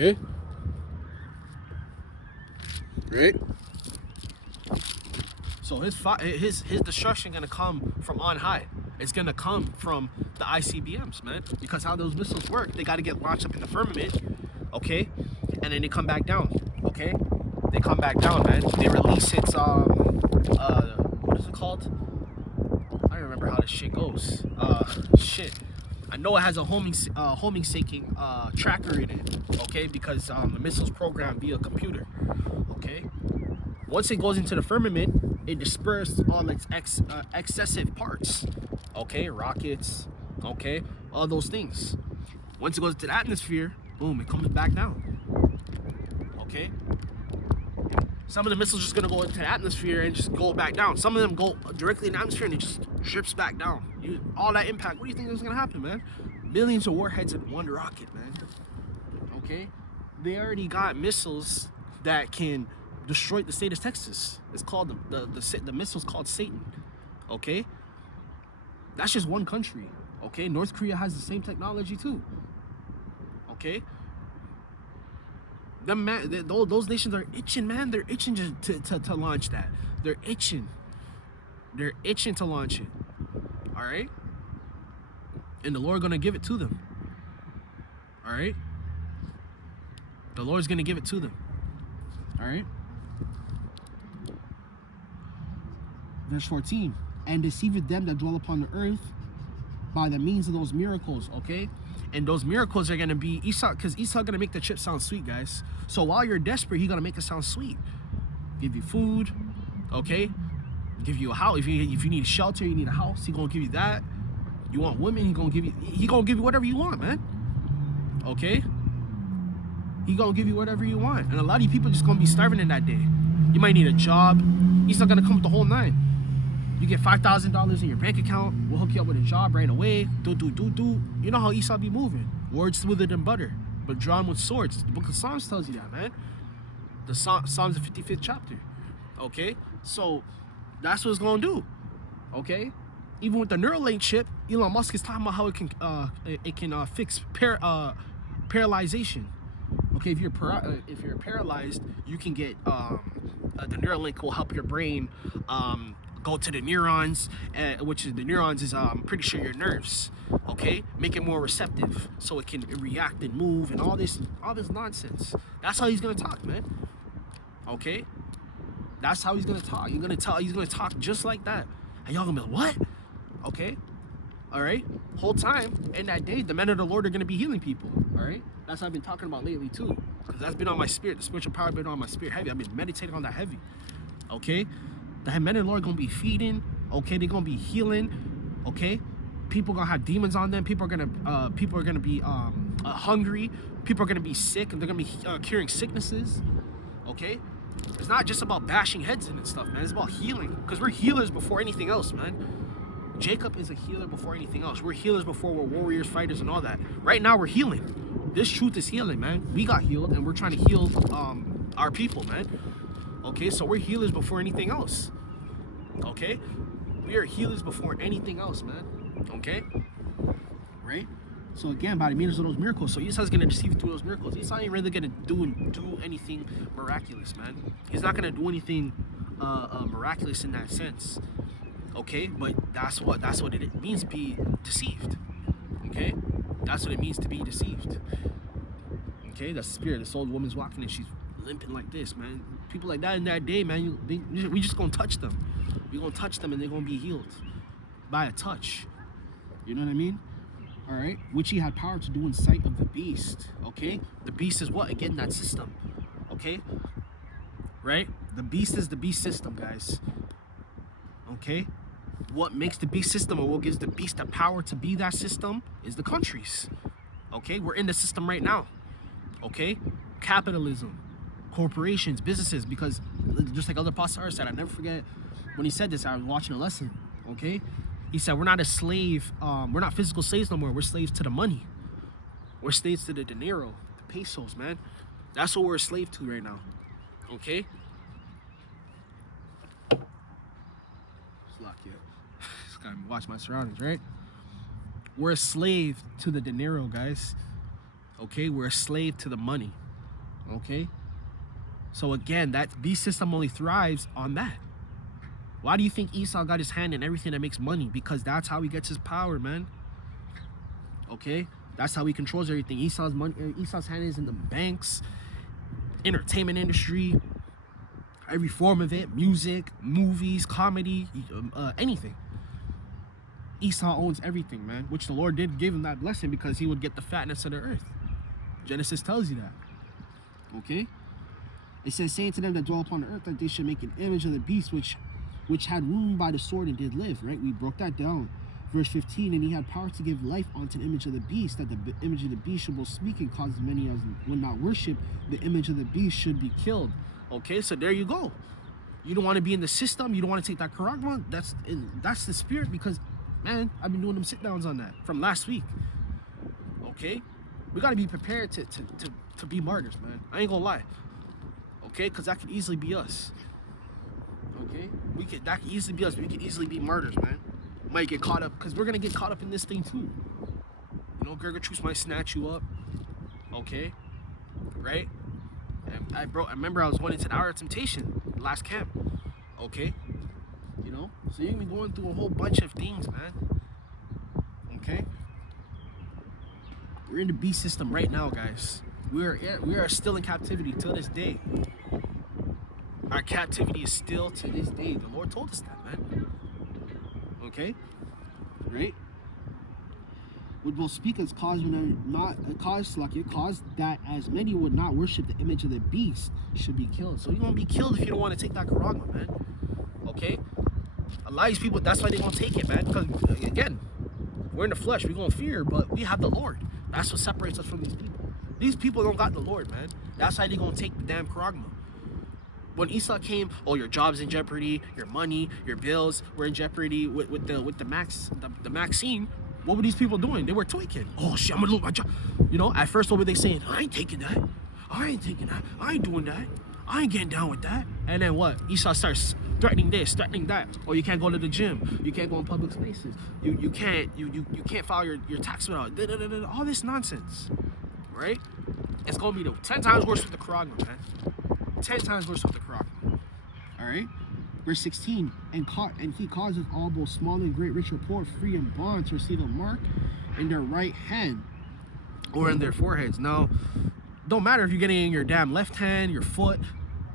Okay? Right? So his destruction gonna come from on high. It's gonna come from the ICBMs, man. Because how those missiles work, they gotta get launched up in the firmament, okay? And then they come back down, okay? They come back down, man. They release its what is it called? I don't remember how this shit goes. Shit. I know it has a homing seeking tracker in it, okay? Because the missile's programmed via computer, okay? Once it goes into the firmament, it disperses all its excessive parts, okay? Rockets, okay? All those things. Once it goes into the atmosphere, boom, it comes back down, okay? Some of the missiles just gonna go into the atmosphere and just go back down. Some of them go directly in the atmosphere and it just drips back down. All that impact, what do you think is gonna happen, man? Millions of warheads in one rocket, man. Okay? They already got missiles that can destroy the state of Texas. It's called the missile's called Satan. Okay? That's just one country. Okay? North Korea has the same technology too. Okay? Those nations are itching, man. They're itching to launch that. They're itching. They're itching to launch it. All right? And the Lord gonna give it to them. All right? The Lord's gonna give it to them. All right? Verse 14. And deceiveth them that dwell upon the earth by the means of those miracles, okay? And those miracles are gonna be Esau, because Esau gonna make the trip sound sweet, guys. So while you're desperate, he gonna make it sound sweet. Give you food, okay? Give you a house. If you need shelter, you need a house, he gonna give you that. You want women, he gonna give you whatever you want, man. Okay? He gonna give you whatever you want. And a lot of you people just gonna be starving in that day. You might need a job. He's not gonna come with the whole nine. You get $5,000 in your bank account. We'll hook you up with a job right away. Do. You know how Esau be moving. Words smoother than butter, but drawn with swords. The book of Psalms tells you that, man. The Psalms, the 55th chapter. Okay? So, that's what it's going to do. Okay? Even with the Neuralink chip, Elon Musk is talking about how it can fix paralyzation. Okay, if you're paralyzed, you can get the Neuralink will help your brain go to the neurons, which is the neurons is I'm pretty sure your nerves. Okay, make it more receptive so it can react and move and all this nonsense. That's how he's gonna talk, man. Okay, that's how he's gonna talk. He's gonna talk just like that, and y'all gonna be like, what? Okay, all right. Whole time in that day, the men of the Lord are gonna be healing people. All right, that's what I've been talking about lately too, because that's been on my spirit. The spiritual power has been on my spirit heavy. I've been meditating on that heavy. Okay, the men of the Lord gonna be feeding. Okay, they're gonna be healing. Okay, people gonna have demons on them. People are gonna be hungry. People are gonna be sick, and they're gonna be curing sicknesses. Okay, it's not just about bashing heads in and stuff, man. It's about healing, because we're healers before anything else, man. Jacob is a healer before anything else. We're healers before we're warriors, fighters, and all that. Right now, we're healing. This truth is healing, man. We got healed, and we're trying to heal our people, man. Okay, so we're healers before anything else. Okay, we are healers before anything else, man. Okay, right? So again, by the means of those miracles, so Esau's gonna deceive you through those miracles. Esau ain't really gonna do anything miraculous, man. He's not gonna do anything miraculous in that sense. Okay, but that's what it means to be deceived. Okay, that's what it means to be deceived. Okay, the spirit, this old woman's walking and she's limping like this, man. People like that in that day, man, we just gonna touch them. We gonna touch them and they're gonna be healed by a touch. You know what I mean? All right, which he had power to do in sight of the beast. Okay, the beast is what? Again, that system. Okay, right? The beast is the beast system, guys. Okay, what makes the beast system, or what gives the beast the power to be that system, is the countries. Okay, we're in the system right now. Okay, capitalism, corporations, businesses, because just like other pastors said, I never forget when he said this. I was watching a lesson. Okay, he said we're not a slave, we're not physical slaves no more. We're slaves to the money. We're slaves to the dinero, the pesos, man. That's what we're a slave to right now. Okay, just lock you up. Just gotta watch my surroundings, right? We're a slave to the dinero, guys. Okay, we're a slave to the money. Okay? So again, that beast system only thrives on that. Why do you think Esau got his hand in everything that makes money? Because that's how he gets his power, man. Okay? That's how he controls everything. Esau's money, Esau's hand is in the banks, entertainment industry, every form of it, music, movies, comedy, anything. Esau owns everything, man, which the Lord did give him that blessing because he would get the fatness of the earth. Genesis tells you that. Okay? It says, saying to them that dwell upon the earth that they should make an image of the beast which had wound by the sword and did live, right? We broke that down. Verse 15, and he had power to give life unto the image of the beast, that the image of the beast should both speak and cause as many as would not worship the image of the beast should be killed. Okay, so there you go. You don't want to be in the system. You don't want to take that charagma. That's the spirit, because, man, I've been doing them sit downs on that from last week. Okay, we got to be prepared to be martyrs, man. I ain't gonna lie. Okay, because that could easily be us. Okay, that could easily be us. We could easily be martyrs, man. Might get caught up, because we're gonna get caught up in this thing too. You know, Gergertruce might snatch you up. Okay, right? And I remember I was going into the hour of temptation last camp. Okay, you know, so you're gonna be going through a whole bunch of things, man. Okay, we're in the beast system right now, guys. We are still in captivity till this day. Our captivity is still to this day. The Lord told us that, man. Okay, right? Would both speak as cause that as many would not worship the image of the beast should be killed. So you're gonna be killed if you don't want to take that charagma, man. Okay? A lot of these people, that's why they won't take it, man. Because again, we're in the flesh, we're gonna fear, but we have the Lord. That's what separates us from these people. These people don't got the Lord, man. That's why they're gonna take the damn charagma. When Esau came, oh, your job's in jeopardy, your money, your bills were in jeopardy with the Maxine. What were these people doing? They were tweaking. Oh shit, I'm gonna lose my job. You know, at first what were they saying? I ain't taking that. I ain't taking that. I ain't doing that. I ain't getting down with that. And then what? Esau starts threatening this, threatening that. Or you can't go to the gym. You can't go in public spaces. You can't file your tax without all this nonsense. Right? It's gonna be 10 times worse with the charagma, man. 10 times worse with the charagma. Alright? Verse 16, and he causeth all both small and great, rich or poor, free and bond, to receive a mark in their right hand or in their foreheads. Now, don't matter if you're getting in your damn left hand, your foot,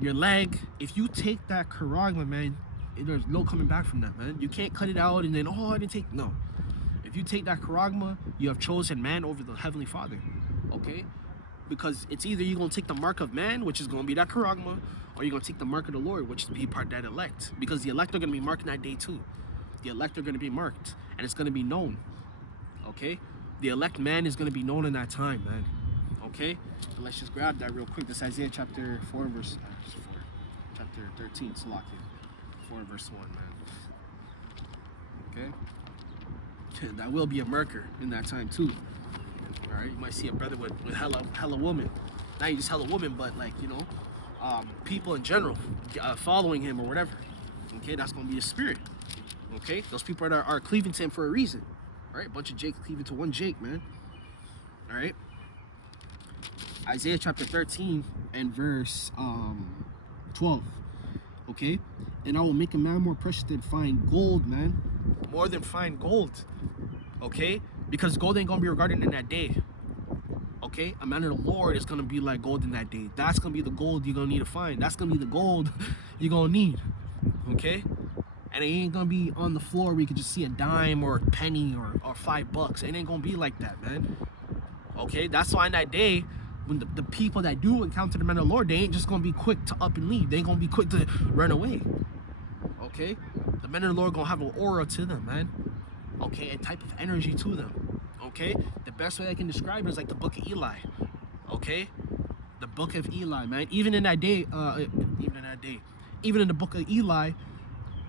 your leg. If you take that charagma, man, there's no coming back from that, man. You can't cut it out and then, oh, I didn't take. No. If you take that charagma, you have chosen man over the Heavenly Father. Okay? Because it's either you're going to take the mark of man, which is going to be that charagma, or you're going to take the mark of the Lord, which is to be part of that elect. Because the elect are going to be marked in that day too. The elect are going to be marked, and it's going to be known. Okay? The elect man is going to be known in that time, man. Okay? So let's just grab that real quick. This is Isaiah chapter 4, verse 4. Chapter 13, Salakia. 4, verse 1, man. Okay? That will be a marker in that time too. Alright, you might see a brother with hella woman. Not even just hella woman, but like, you know, people in general following him or whatever. Okay, that's gonna be the spirit. Okay, those people are cleaving to him for a reason. Alright, a bunch of Jake cleaving to one Jake, man. Alright. Isaiah chapter 13 and verse 12. Okay, and I will make a man more precious than fine gold, man. More than fine gold. Okay, because gold ain't gonna be regarded in that day. Okay, a man of the Lord is gonna be like gold in that day. That's gonna be the gold you're gonna need to find. That's gonna be the gold you're gonna need. Okay, and it ain't gonna be on the floor where you can just see a dime or a penny or $5. It ain't gonna be like that, man. Okay, that's why in that day, when the people that do encounter the man of the Lord, they ain't just gonna be quick to up and leave. They ain't gonna be quick to run away. Okay, the men of the Lord gonna have an aura to them, man. Okay, a type of energy to them. Okay, the best way I can describe it is like the book of Eli. Okay, the book of Eli, man. Even in the book of Eli,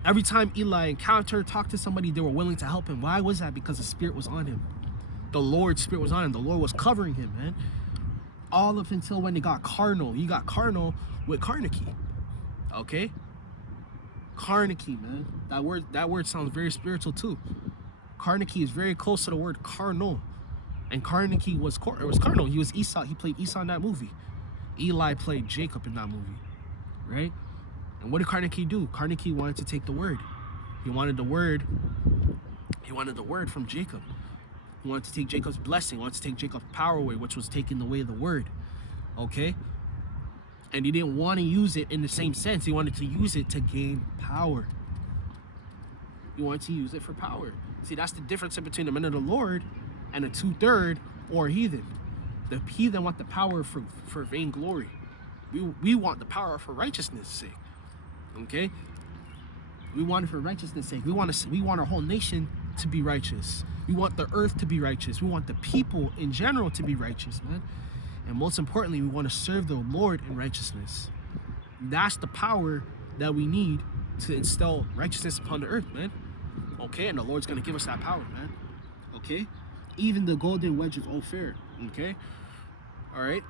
every time Eli encountered, talked to somebody, they were willing to help him. Why was that? Because the spirit was on him. The Lord's spirit was on him. The Lord was covering him, man. All up until when they got carnal. He got carnal with Carnegie. Okay, Carnegie, man. That word sounds very spiritual too. Carnegie is very close to the word carnal, and Carnegie was carnal. He was Esau. He played Esau in that movie. Eli played Jacob in that movie, right? And what did Carnegie do? Carnegie wanted to take the word. He wanted the word. He wanted the word from Jacob. He wanted to take Jacob's blessing. He wanted to take Jacob's power away, which was taking away the word. Okay? And he didn't want to use it in the same sense. He wanted to use it to gain power. He wanted to use it for power. See, that's the difference between the men of the Lord and a 2/3 or a heathen. The heathen want the power for vainglory. We want the power for righteousness' sake. Okay? We want it for righteousness' sake. We want our whole nation to be righteous. We want the earth to be righteous. We want the people in general to be righteous, man. And most importantly, we want to serve the Lord in righteousness. That's the power that we need to instill righteousness upon the earth, man. Okay? And the Lord's going to give us that power, man. Okay? Even the golden wedge of Ophir. Okay? All right?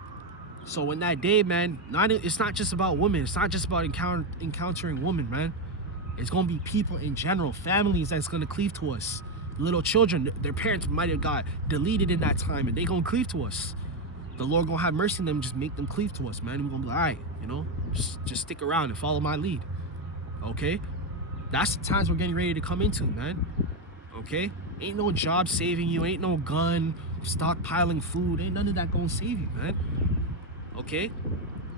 So in that day, man, it's not just about women. It's not just about encountering women, man. It's going to be people in general, families that's going to cleave to us. Little children, their parents might have got deleted in that time, and they going to cleave to us. The Lord going to have mercy on them, just make them cleave to us, man. And we're going to be like, all right, you know, just stick around and follow my lead. Okay? That's the times we're getting ready to come into, man. Okay? Ain't no job saving you. Ain't no gun, stockpiling food. Ain't none of that going to save you, man. Okay?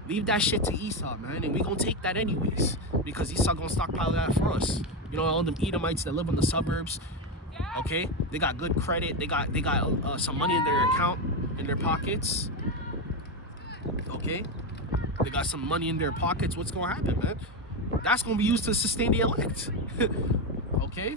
Leave that shit to Esau, man. And we going to take that anyways. Because Esau going to stockpile that for us. You know, all them Edomites that live in the suburbs. Okay? They got good credit. They got some money in their account, in their pockets. Okay? They got some money in their pockets. What's going to happen, man? That's going to be used to sustain the elect. Okay?